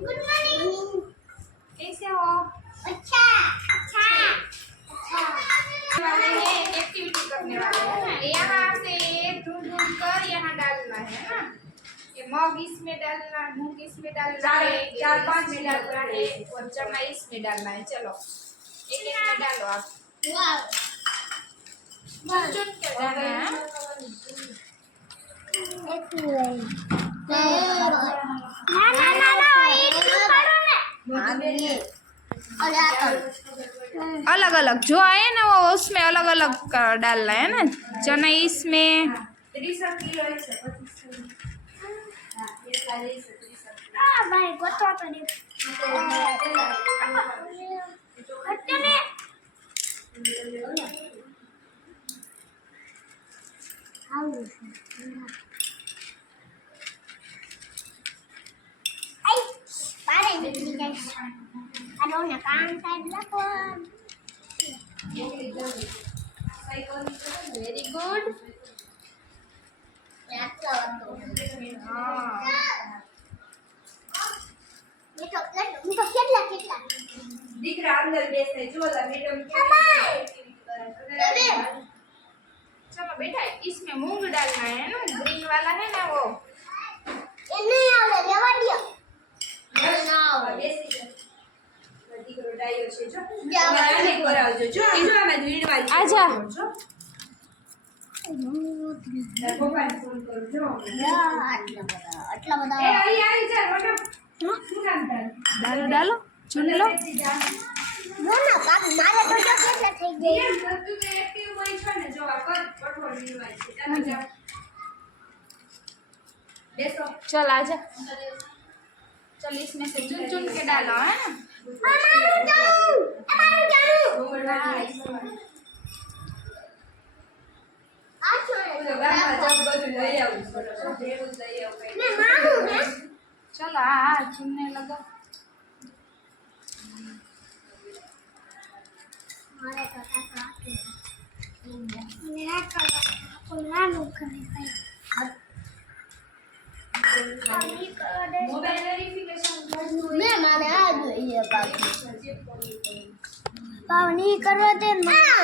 Good morning. कैसे हो? अच्छा अच्छा अच्छा। वाले हैं एक्टिविटी करने वाले हैं ना। यहाँ से ढूंढ ढूंढ कर यहाँ डालना है ना। ये मग इसमें डालना, मूंग इसमें डालना है, चार पांच में डालना है और चना इसमें डालना है। चलो एक एक में डालो आप। वाव चुन चुन कर डालना है। अलग अलग जो आए ना वो उसमें अलग अलग डालना है ना। चना इसमें भाई गोतो तो नहीं हटने में आई पारे निकली जाए अरे ना काम कर ला कौन वेरी गुड। ये तो કેટલા કેટલા દીકરા અંદર બેસે જો મેડમ चलो बेटा इसमें मूंग डालना है ना। ग्रीन वाला है ना वो એ નહીં આવે લેવા દો ना बेसी દીકરો ડાયો છે જો આને કરાવજો જો આમાં વીડવા આજા ભગવાન ફોન કરું જો આટલા બધા એ અહીં આવી જા મેડમ શું નામ डालो डालो चुन लो। નો ના બાપુ મારે તો જો કેટલા થઈ ગઈ એમ તું તો એક્ટિવ હોય છે ને જો આ કર કઠોળ વીડવા છે ચાલો જા બેસો चल आजा। चल इसमें से चुन चुन के डालो है ना। અમારું જાણું આ છોડે મે મારું ને चल आ चुनने लगा। મારે તો કાકા મેરા કાકા કોનાનું કરે मोबाइल वेरिफिकेशन મે મારે આ જોઈએ બાપુ પાવની કરવા દે ના